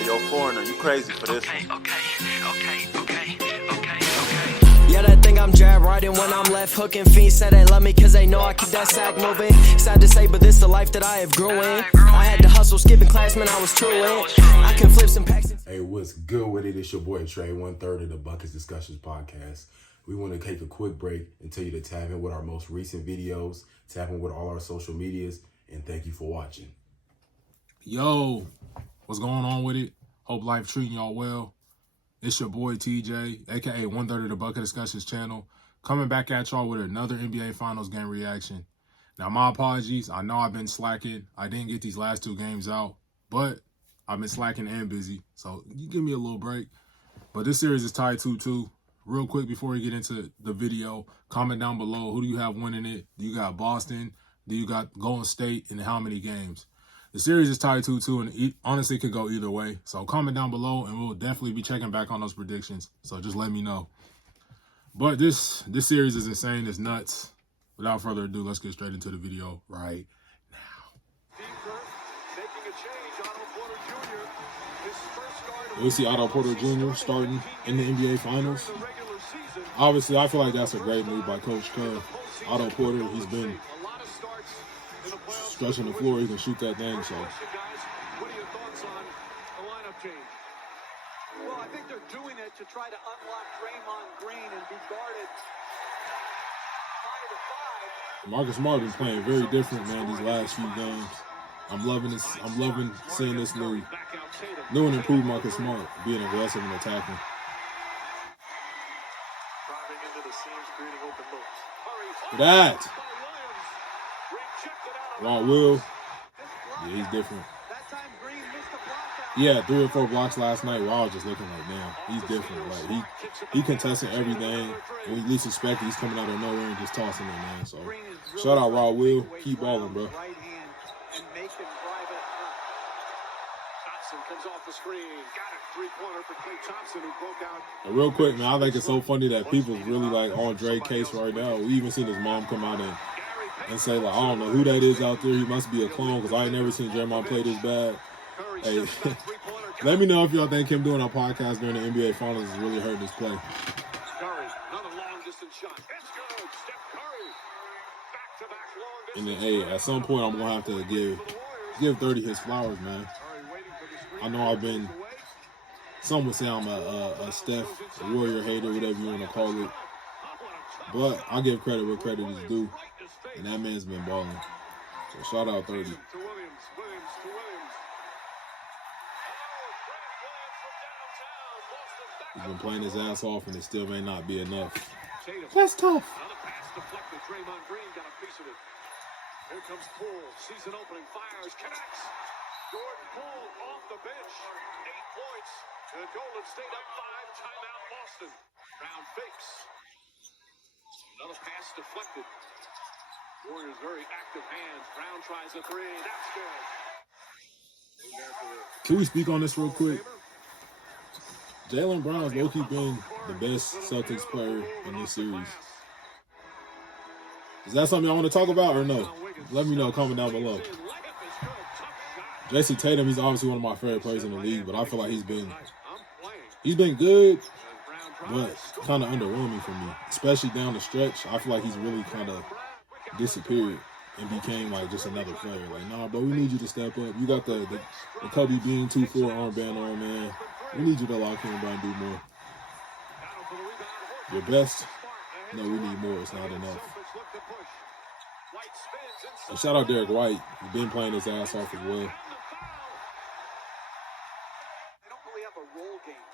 Hey, yo, foreigner, you crazy for this one. Yeah, they think I'm jab riding when I'm left hooking. Fiends say they love me cause they know I keep that sack moving. Sad to say, but this the life that I have grew in. I had to hustle, skipping class, man, I was true in. I can flip some packs. Hey, what's good with it? It's your boy Trey, 1/3 of the Buckets Discussions podcast. We want to take a quick break and tell you to tap in with our most recent videos, tap in with all our social medias, and thank you for watching. Yo, what's going on with it? Hope life treating y'all well. It's your boy TJ, aka 1/3 of the Bucket Discussions channel, coming back at y'all with another NBA Finals game reaction. Now, my apologies. I know I've been slacking. I didn't get these last two games out, but I've been slacking and busy, so you give me a little break. But this series is tied 2-2. Real quick before we get into the video, comment down below, who do you have winning it? Do you got Boston? Do you got Golden State? And how many games? The series is tied 2-2, and it honestly could go either way. So comment down below, and we'll definitely be checking back on those predictions. So just let me know. But this series is insane. It's nuts. Without further ado, let's get straight into the video right now. We see Otto Porter Jr. starting in the NBA Finals. Obviously, I feel like that's a great move by Coach Kerr. Otto Porter, he's been stretching the floor. He can shoot that thing. So, what are your thoughts on the lineup change? Well, I think they're doing it to try to unlock Draymond Green and be guarded 5-5. Marcus Smart been playing very different, man, these last few games. I'm loving this. I'm loving seeing this new and improved Marcus Smart being aggressive and attacking. Driving into the seams, creating open looks. That. Wardell. Yeah, he's different. Yeah, 3 or 4 blocks last night. Wow, just looking like, damn, he's different. Like he contesting everything. And we least expect he's coming out of nowhere and just tossing it, man. So shout out Wardell. Keep balling, bro. Comes off the screen. Got it. Three-pointer for Klay Thompson, who broke out. And real quick, man, I think it's so funny that people's really like on Drake's case right now. We even seen his mom come out and say, like, I don't know who that is out there. He must be a clone because I ain't never seen Draymond play this bad. Hey, let me know if y'all think him doing a podcast during the NBA Finals is really hurting his play. Curry, another long-distance shot. It's good. Steph Curry. Back-to-back long distance. And then, hey, at some point, I'm going to have to give 30 his flowers, man. I know I've been, some would say I'm a Steph Warrior hater, whatever you want to call it. But I give credit where credit is due. And that man's been balling. So shout out 30. He's been playing his ass off and it still may not be enough. That's tough. Draymond Green got a piece of it. Here comes Poole. Season opening. Fires. Connects. Jordan Poole off the bench. 8 points. And Golden State up 5. Timeout Boston. Brown fakes. Another pass deflected. Warriors very active hands. Brown tries a 3. That's good. Can we speak on this real quick? Jaylen Brown's low-key been the best Celtics player in this series. Is that something y'all want to talk about or no? Let me know. Comment down below. Jason Tatum, he's obviously one of my favorite players in the league, but I feel like he's been good, but kind of underwhelming for me, especially down the stretch. I feel like he's really kind of disappeared and became like just another player. Like, nah, bro, we need you to step up. You got the Kobe Bean 2-4 armband on, man. We need you to lock in and do more. Your best? No, we need more. It's not enough. And shout out Derek White. He's been playing his ass off as well. They don't really have a roll game.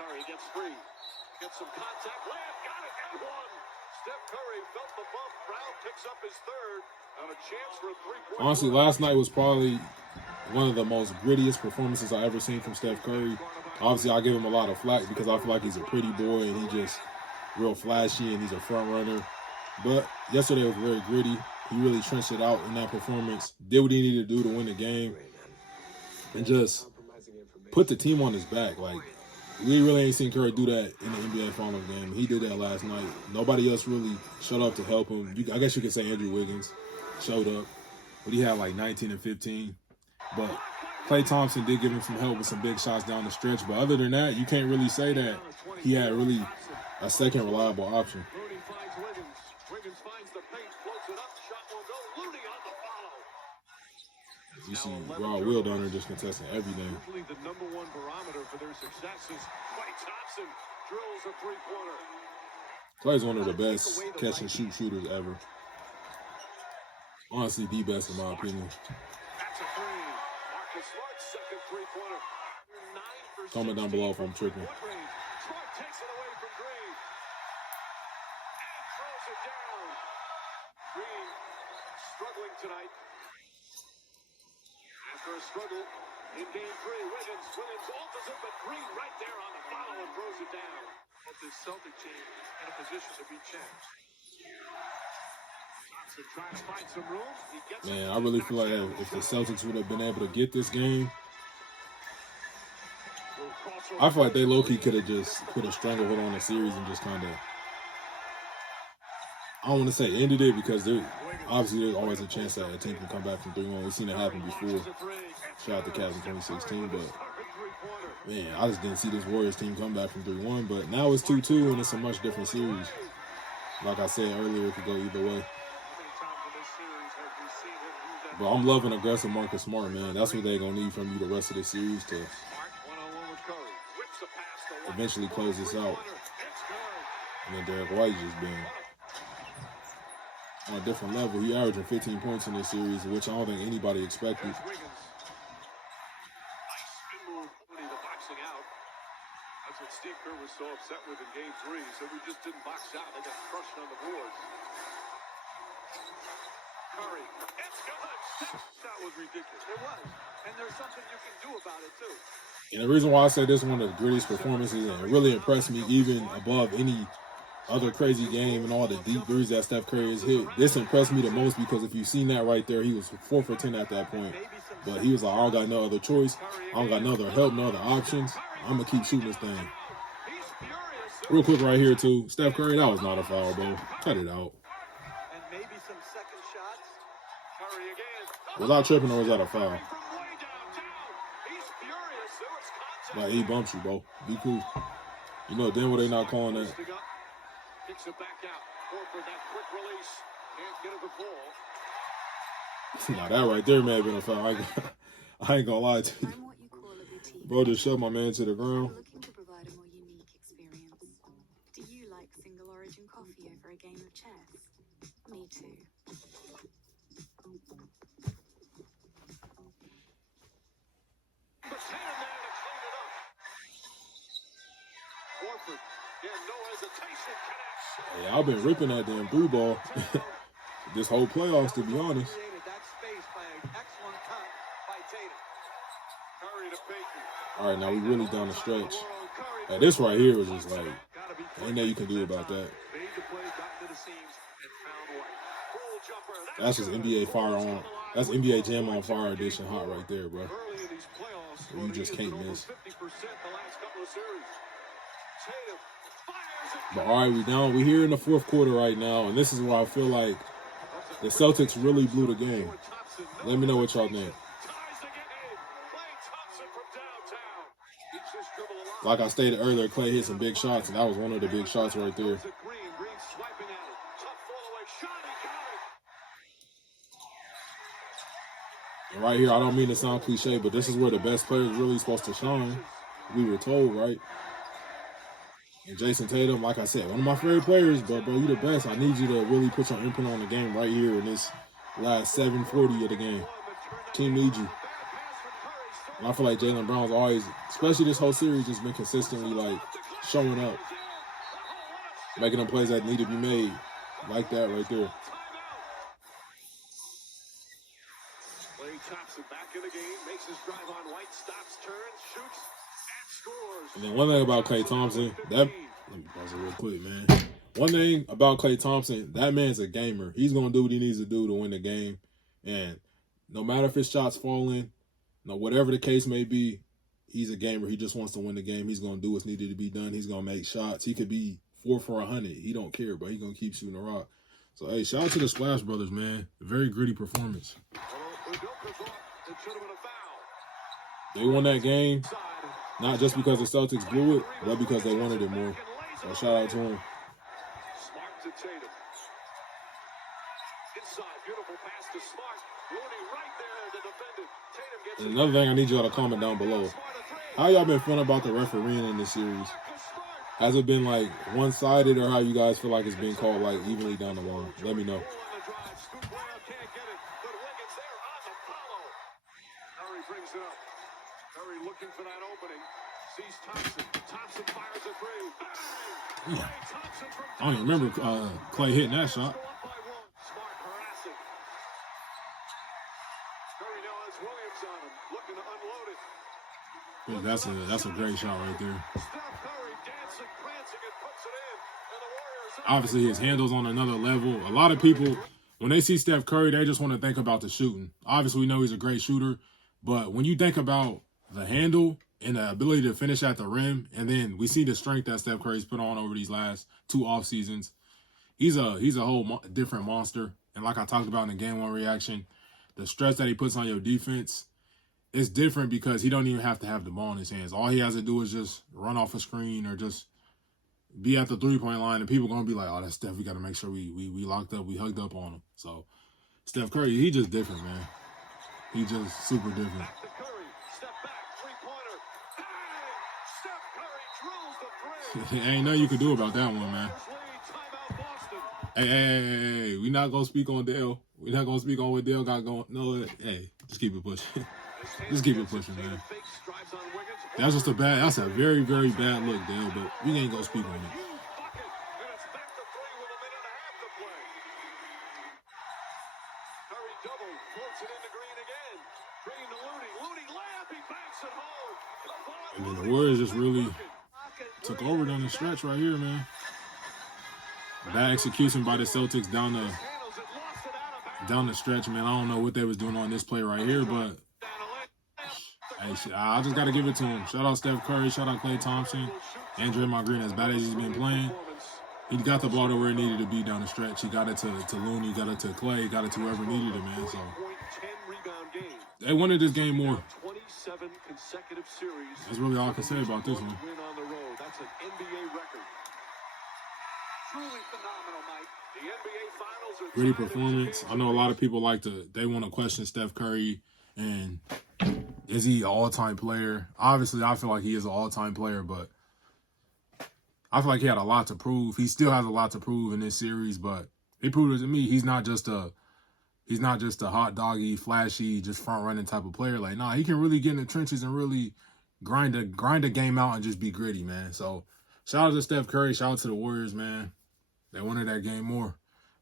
Curry gets free. Gets some contact. Layup. Got it. And one. Steph Curry felt the bump. Brown picks up his third. And a chance for a 3-point. Honestly, last night was probably one of the most grittiest performances I ever seen from Steph Curry. Obviously, I give him a lot of flack because I feel like he's a pretty boy and he just real flashy and he's a front runner. But yesterday was very gritty. He really trenched it out in that performance. Did what he needed to do to win the game. And just put the team on his back. Like, we really ain't seen Curry do that in the NBA Finals game. He did that last night. Nobody else really showed up to help him. I guess you could say Andrew Wiggins showed up. But he had like 19 and 15. But Klay Thompson did give him some help with some big shots down the stretch, but other than that, you can't really say that he had really a second reliable option. Looney finds Wiggins. Wiggins finds the paint, floats it up, shot will go. Looney on the follow. You see Wardell down there just contesting everything. Usually the number one barometer for their success is Klay Thompson drills a three-pointer. Klay's one of the best catch and shoot shooters ever. Honestly, the best in my opinion. That's a three. Marcus Smart's second three-pointer. 9 for Comment down below if I'm tripping. Smart takes it away from Green. And throws it down. Green struggling tonight. After a struggle in game 3, Wiggins alters it, but Green right there on the follow and throws it down. But this Celtic team is in a position to be champs. Thompson tries to find some room. He gets Man, I really feel like if the Celtics would have been able to get this game, I feel like they low-key could have just put a stranglehold on the series and just kind of, I don't want to say ended it, because obviously there's always a chance that a team can come back from 3-1. We've seen it happen before. Shout out to Cavs in 2016, but man, I just didn't see this Warriors team come back from 3-1. But now it's 2-2, and it's a much different series. Like I said earlier, it could go either way. But I'm loving aggressive Marcus Smart, man. That's what they're going to need from you the rest of the series to eventually close this out. And then Derek White just been on a different level. He averaging 15 points in this series, which I don't think anybody expected. That's what Steve Kerr was so upset with in game 3. He said we just didn't box out. They got crushed on the boards. Curry, it's good. That was ridiculous. It was. And there's something you can do about it, too. And the reason why I say this is one of the greatest performances, and it really impressed me even above any other crazy game and all the deep threes that Steph Curry has hit, this impressed me the most because if you've seen that right there, he was 4 for 10 at that point. But he was like, I don't got no other choice. I don't got no other help, no other options. I'm going to keep shooting this thing. Real quick right here, too. Steph Curry, that was not a foul, bro. Cut it out. And maybe some second shots. Curry again. Was I tripping or was that a foul? Like, he bumps you, bro. Be cool. You know, then what they not calling that? Kicks it back out. Horford, that quick release. Can't get it the ball. Now, that right there may have been a foul. I ain't gonna lie to you. Bro just shoved my man to the ground. Looking to provide a more unique experience. Do you like single origin coffee over a game of chess? Me too. But Tatum there to clean it up. Horford, yeah, no hesitation, connects. Yeah, I've been ripping that damn blue ball this whole playoffs, to be honest. That space by an excellent cut by Tatum. Curry to Payton. All right, now we really down the stretch. This right here was just like, ain't nothing you can do about that. That's just NBA Fire on. That's NBA Jam on Fire edition hot right there, bro. You just can't miss. But all right, we here in the fourth quarter right now, and this is where I feel like the Celtics really blew the game. Let me know what y'all think. Like I stated earlier, Klay hit some big shots, and that was one of the big shots right there. And right here, I don't mean to sound cliche, but this is where the best player is really supposed to shine. We were told, right? And Jason Tatum, like I said, one of my favorite players, but bro, you the best. I need you to really put your imprint on the game right here in this last 7:40 of the game. Team needs you. And I feel like Jaylen Brown's always, especially this whole series, just been consistently like showing up, making them plays that need to be made, like that right there. Thompson back in the game, makes his drive on White, stops, turns, shoots, and scores. And then one thing about Klay Thompson, let me pause it real quick, man. One thing about Klay Thompson, that man's a gamer. He's gonna do what he needs to do to win the game, and no matter if his shots fall in, whatever the case may be, he's a gamer. He just wants to win the game. He's gonna do what's needed to be done. He's gonna make shots. He could be 4 for 100. He don't care, but he's gonna keep shooting the rock. So hey, shout out to the Splash Brothers, man. Very gritty performance. It should have been a foul. They won that game, not just because the Celtics blew it, but because they wanted it more. So shout out to them. Smart to Tatum. Inside, beautiful pass to Smart. Looney right there to defend it. Tatum gets And another thing I need y'all to comment down below. How y'all been feeling about the refereeing in this series? Has it been like one-sided, or how you guys feel like it's been called like evenly down the line? Let me know. Curry brings it up. Curry looking for that opening. Sees Thompson. Thompson fires a three. Bang! Yeah. Thompson from I don't even remember Clay hitting that shot. Smart harassing. Curry now has Williams on him. Looking to unload it. Yeah, that's a great shot right there. Steph Curry dancing, prancing, and puts it in. And the Warriors Obviously, his handle's on another level. A lot of people, when they see Steph Curry, they just want to think about the shooting. Obviously, we know he's a great shooter, but when you think about the handle and the ability to finish at the rim, and then we see the strength that Steph Curry's put on over these last 2 off seasons, he's a whole different monster. And like I talked about in the Game 1 reaction, the stress that he puts on your defense, it's different because he don't even have to have the ball in his hands. All he has to do is just run off a screen or just be at the three-point line, and people going to be like, oh, that's Steph. We got to make sure we locked up, we hugged up on him. So, Steph Curry, he just different, man. He just super different. back to Curry. Step back, three-pointer. Bang! Steph Curry drills the three. Ain't nothing you could do about that one, man. Timeout Boston. Hey, we not going to speak on Dale. We not going to speak on what Dale got going. No, hey, just keep it pushing. Just keep it pushing, man. Fake strides on Wiggins. That's a very, very bad look, Dale, but we ain't going to speak on it. Bucket. And it's back to three with a minute and a half to play. Curry double. Floats it into Green again. Green to Looney. Looney layup. He backs it home. And then the Warriors just really took over down the stretch right here, man. Bad execution by the Celtics down the stretch, man. I don't know what they was doing on this play right here, but hey, I just got to give it to him. Shout out Steph Curry. Shout out Klay Thompson. And Draymond Green, as bad as he's been playing, he got the ball to where it needed to be down the stretch. He got it to Looney, got it to Klay, got it to whoever needed it, man. So they wanted this game more. 27 consecutive series. That's really all I can say about this one. Win on the road. That's an NBA record. Truly phenomenal, Mike. The NBA Finals are Gritty performance. I know a lot of people they want to question Steph Curry and is he an all-time player? Obviously, I feel like he is an all-time player, but I feel like he had a lot to prove. He still has a lot to prove in this series, but he proved it to me. He's not just a hot doggy, flashy, just front-running type of player. Like, nah, he can really get in the trenches and really grind a game out and just be gritty, man. So, shout out to Steph Curry. Shout out to the Warriors, man. They wanted that game more.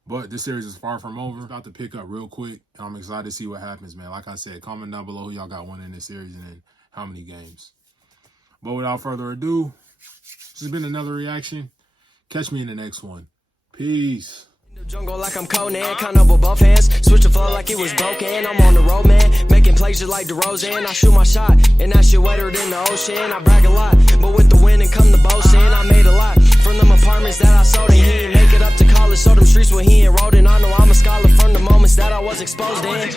But this series is far from over. It's about to pick up real quick, and I'm excited to see what happens, man. Like I said, comment down below who y'all got winning this series and then how many games. But without further ado, this has been another reaction. Catch me in the next one. Peace. Jungle like I'm Conan, count up with both hands. Switch the flow like it was broken. I'm on the road, man, making plays just like DeRozan. I shoot my shot, and that shit wetter than the ocean. I brag a lot, but with the wind and come the boasting. I made a lot from them apartments that I sold, and he didn't make it up to college. So them streets where he enrolled in. I know I'm a scholar from the moments that I was exposed in.